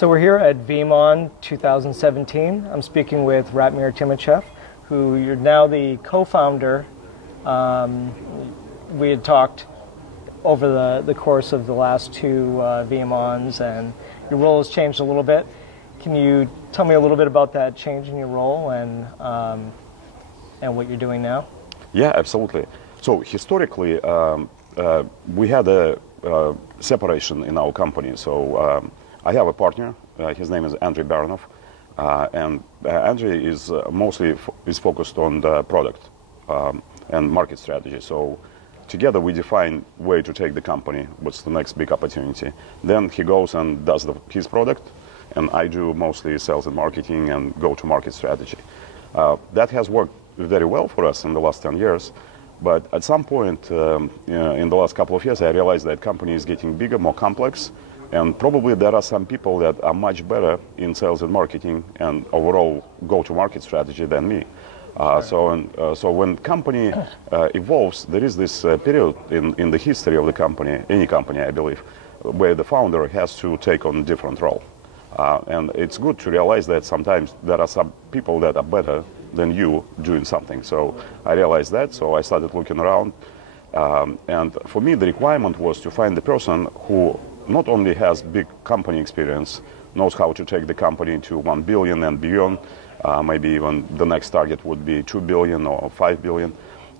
So we're here at VeeamON 2017. I'm speaking with Ratmir Timashev, who you're now the co-founder. We had talked over the course of the last two VeeamONs, and your role has changed a little bit. Can you tell me a little bit about that change in your role and what you're doing now? Yeah, absolutely. So historically, we had a separation in our company. So I have a partner. His name is Andrei Baranov, and Andrei is mostly focused on the product and market strategy. So together we define where to take the company, what's the next big opportunity. Then he goes and does his product, and I do mostly sales and marketing and go-to-market strategy. That has worked very well for us in the last 10 years. But at some point in the last couple of years, I realized that company is getting bigger, more complex, and probably there are some people that are much better in sales and marketing and overall go-to-market strategy than me. So when company evolves, there is this period in the history of the company, any company, I believe, where the founder has to take on a different role. And it's good to realize that sometimes there are some people that are better than you doing something. So I realized that, so I started looking around. And for me, the requirement was to find the person who not only has big company experience, knows how to take the company to 1 billion and beyond, maybe even the next target would be 2 billion or 5 billion,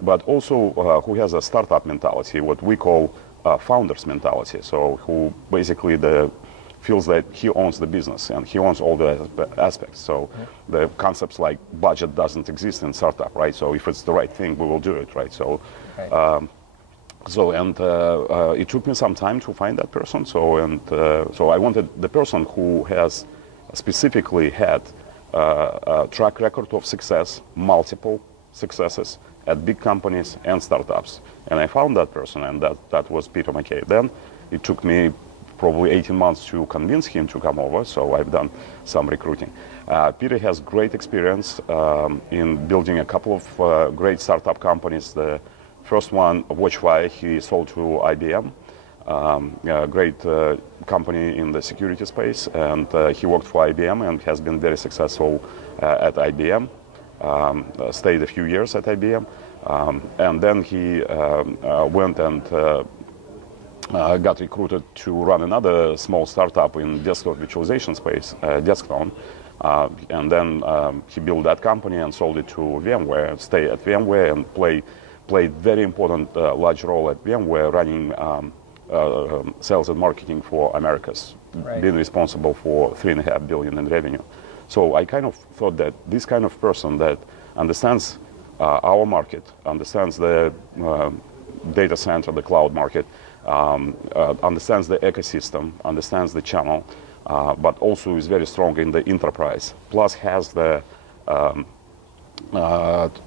but also who has a startup mentality, what we call founder's mentality. So who basically feels that he owns the business and he owns all the aspects. So the concepts like budget doesn't exist in startup, right? So if it's the right thing, we will do it, right? So, it took me some time to find that person. So I wanted the person who has specifically had a track record of success, multiple successes at big companies and startups. And I found that person, and that was Peter McKay. Then it took me probably 18 months to convince him to come over, so I've done some recruiting. Peter has great experience in building a couple of great startup companies. The first one, WatchFire, he sold to IBM, a great company in the security space, and he worked for IBM and has been very successful at IBM, stayed a few years at IBM, and then he went and got recruited to run another small startup in desktop virtualization space, Desktop, and then he built that company and sold it to VMware, stayed at VMware and played very important large role at VMware running sales and marketing for Americas, being responsible for $3.5 billion in revenue. So I kind of thought that this kind of person that understands our market, understands the data center, the cloud market, understands the ecosystem, understands the channel, but also is very strong in the enterprise, plus has the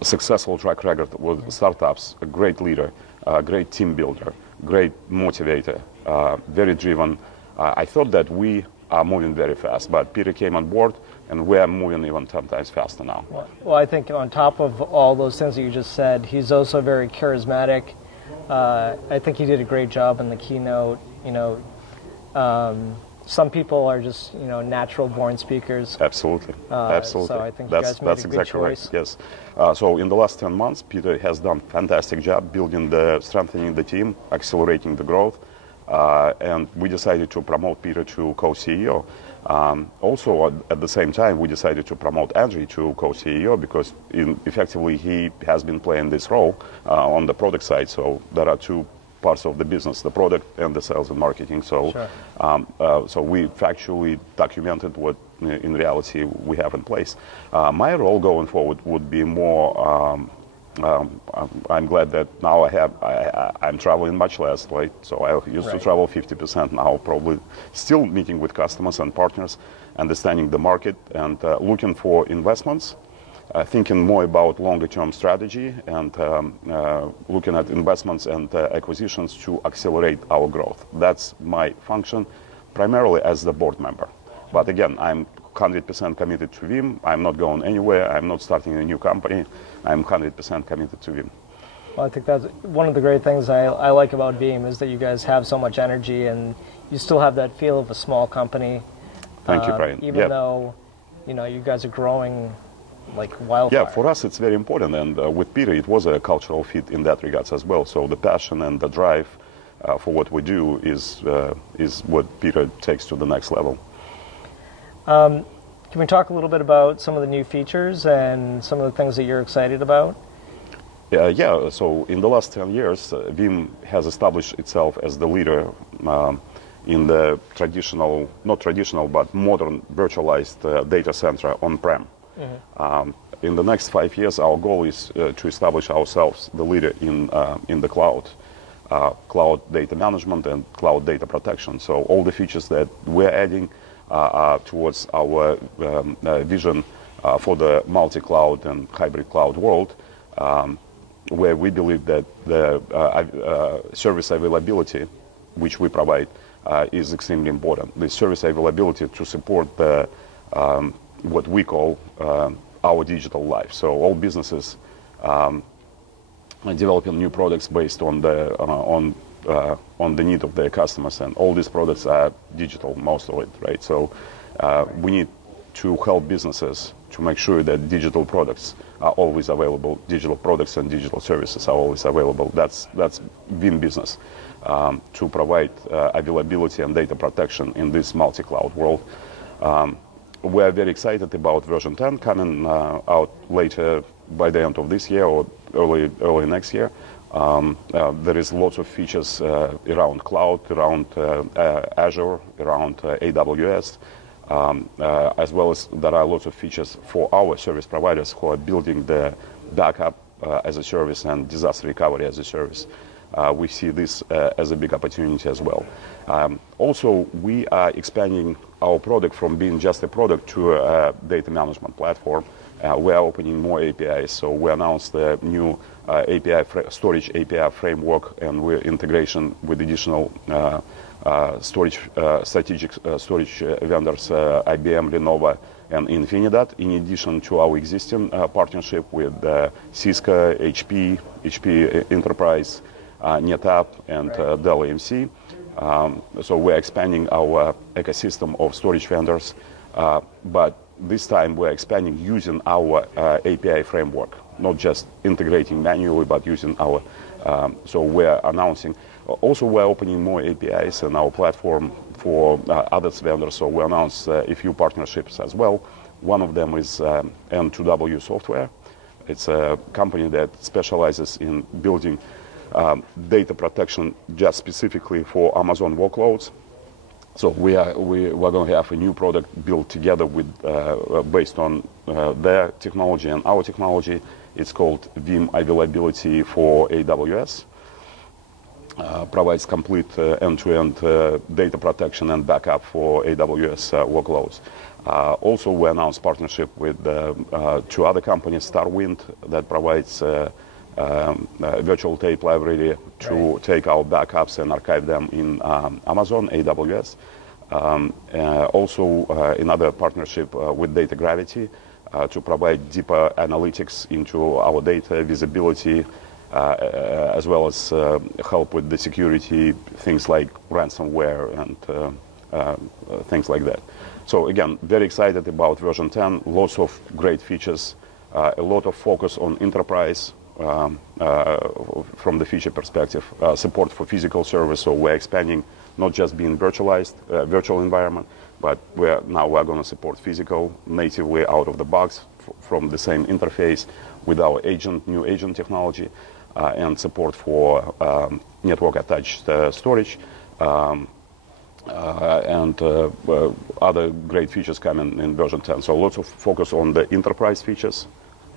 successful track record with startups, a great leader, a great team builder, great motivator, very driven. I thought that we are moving very fast, but Peter came on board and we are moving even 10 times faster now. Well, I think on top of all those things that you just said, he's also very charismatic. I think he did a great job in the keynote. Some people are just natural born speakers. Absolutely, absolutely. So I think that's exactly choice. Right. Yes. So in the last 10 months, Peter has done a fantastic job strengthening the team, accelerating the growth, and we decided to promote Peter to co-CEO. Also, at the same time, we decided to promote Andrei to co-CEO because effectively he has been playing this role on the product side. So there are two parts of the business, the product and the sales and marketing. So, so we factually documented what in reality we have in place. My role going forward would be more. I'm glad that now I'm traveling much less, right? So I used to travel 50%. Now probably still meeting with customers and partners, understanding the market and looking for investments. Thinking more about longer-term strategy and looking at investments and acquisitions to accelerate our growth. That's my function, primarily as the board member. But again, I'm 100% committed to Veeam. I'm not going anywhere. I'm not starting a new company. I'm 100% committed to Veeam. Well, I think that's one of the great things I like about Veeam is that you guys have so much energy and you still have that feel of a small company. Thank you, Brian. Even though, you guys are growing like wildfire. Yeah, for us it's very important, and with Peter it was a cultural fit in that regards as well. So the passion and the drive for what we do is what Peter takes to the next level. Can we talk a little bit about some of the new features and some of the things that you're excited about? Yeah, so in the last 10 years, Veeam has established itself as the leader in the traditional, not traditional, but modern virtualized data center on-prem. In the next 5 years, our goal is to establish ourselves the leader in the cloud, cloud data management and cloud data protection. So all the features that we're adding are towards our vision for the multi-cloud and hybrid cloud world, where we believe that the service availability, which we provide, is extremely important. The service availability to support the what we call our digital life. So all businesses are developing new products based on the need of their customers, and all these products are digital, most of it, right? So we need to help businesses to make sure that digital products are always available. Digital products and digital services are always available. That's Veeam business, to provide availability and data protection in this multi-cloud world. We're very excited about version 10 coming out later by the end of this year or early next year. There is lots of features around cloud, around Azure, around AWS, as well as there are lots of features for our service providers who are building the backup as a service and disaster recovery as a service. We see this as a big opportunity as well. Also, we are expanding our product from being just a product to a data management platform. We are opening more APIs. So we announced the new storage API framework, and we're integration with additional strategic storage vendors, IBM, Lenovo, and Infinidat, in addition to our existing partnership with Cisco, HP Enterprise, NetApp, and Dell EMC. So we're expanding our ecosystem of storage vendors, but this time we're expanding using our API framework, not just integrating manually, but using our, so we're announcing, also we're opening more APIs in our platform for other vendors, so we announced a few partnerships as well. One of them is N2W Software. It's a company that specializes in building data protection just specifically for Amazon workloads. So we're going to have a new product built together with based on their technology and our technology. It's called Veeam Availability for AWS. Provides complete end-to-end data protection and backup for AWS workloads. Also, we announced partnership with two other companies, StarWind, that provides virtual tape library to take our backups and archive them in Amazon AWS. Also, another partnership with Data Gravity to provide deeper analytics into our data visibility, as well as help with the security, things like ransomware and things like that. So again, very excited about version 10, lots of great features, a lot of focus on enterprise from the feature perspective, support for physical service, so we're expanding, not just being virtualized, virtual environment, but we're going to support physical natively out of the box from the same interface with our new agent technology, and support for network attached storage, and other great features coming in version 10. So lots of focus on the enterprise features,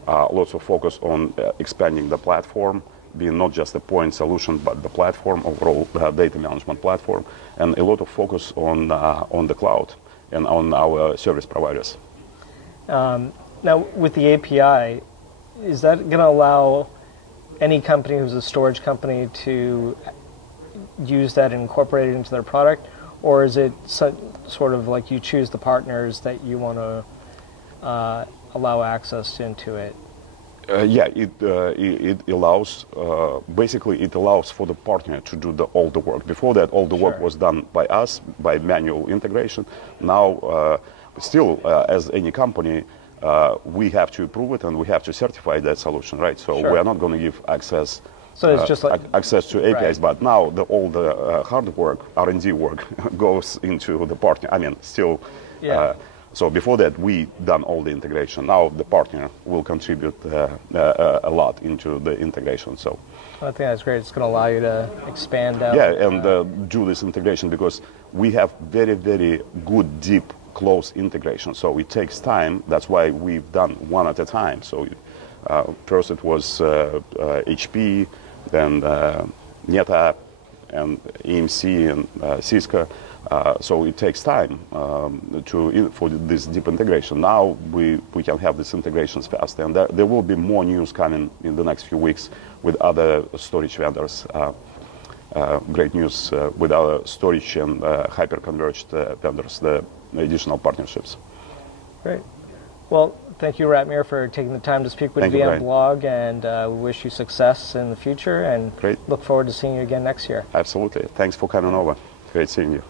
lots of focus on expanding the platform, being not just a point solution, but the platform, overall data management platform, and a lot of focus on the cloud and on our service providers. Now, with the API, is that going to allow any company who's a storage company to use that and incorporate it into their product, or is it sort of like you choose the partners that you want to allow access into it? Yeah, it allows, basically it allows for the partner to do all the work. Before that, all the work was done by us, by manual integration. Now, still, as any company, we have to approve it and we have to certify that solution, right? So we are not going to give access. So it's just like access to APIs, but now all the hard work, R&D work, goes into the partner. I mean, still. So before that, we done all the integration. Now the partner will contribute a lot into the integration. So I think that's great. It's going to allow you to expand out. Yeah, and do this integration because we have very, very good, deep, close integration. So it takes time. That's why we've done one at a time. So first it was HP, then NetApp, and EMC, and Cisco. So it takes time for this deep integration. Now we can have these integrations fast, and there will be more news coming in the next few weeks with other storage vendors. Great news with other storage and hyper-converged vendors, the additional partnerships. Great. Well, thank you, Ratmir, for taking the time to speak with VMblog, and we wish you success in the future, and look forward to seeing you again next year. Absolutely. Thanks for coming over. Great seeing you.